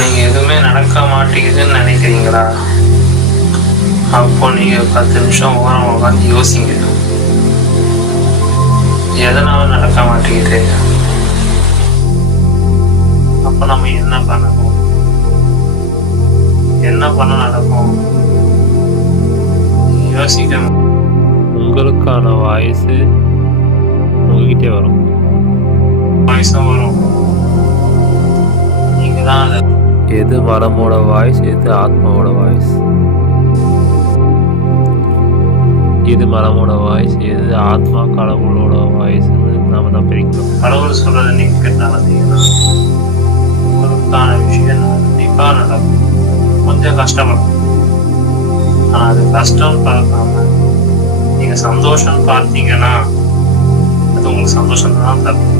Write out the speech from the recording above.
நீங்கள் எதுவுமே நடக்க மாட்டேங்குதுன்னு நினைக்கிறீங்களா? அப்போ நீங்கள் 10 நிமிஷம் ஓரம் உட்காந்து யோசிங்க. எதனால நடக்க மாட்டேங்குது? அப்போ நம்ம என்ன பண்ணணும்? என்ன பண்ண நடக்கும்? யோசிக்கணும். உங்களுக்கான வாய்ஸு உங்ககிட்டே வரும். வாய்ஸும் வரும். நீங்கள் தான் அதை எது மனமோட வாய்ஸ், எது ஆத்மாவோட வாய்ஸ், எது மனமோட வாய்ஸ், எது ஆத்மா கடவுளோட வாய்ஸ்ன்னு நாம தான் பிரிக்கணும். கடவுள் சொல்றதை நீங்க கேட்டாலும் உங்களுக்கான விஷயம் கண்டிப்பாக நடக்கும். கொஞ்சம் கஷ்டப்படும். ஆனால் அது கஷ்டம் பார்க்காம நீங்கள் சந்தோஷம் பார்த்தீங்கன்னா அது உங்களுக்கு சந்தோஷம் தான் தரும்.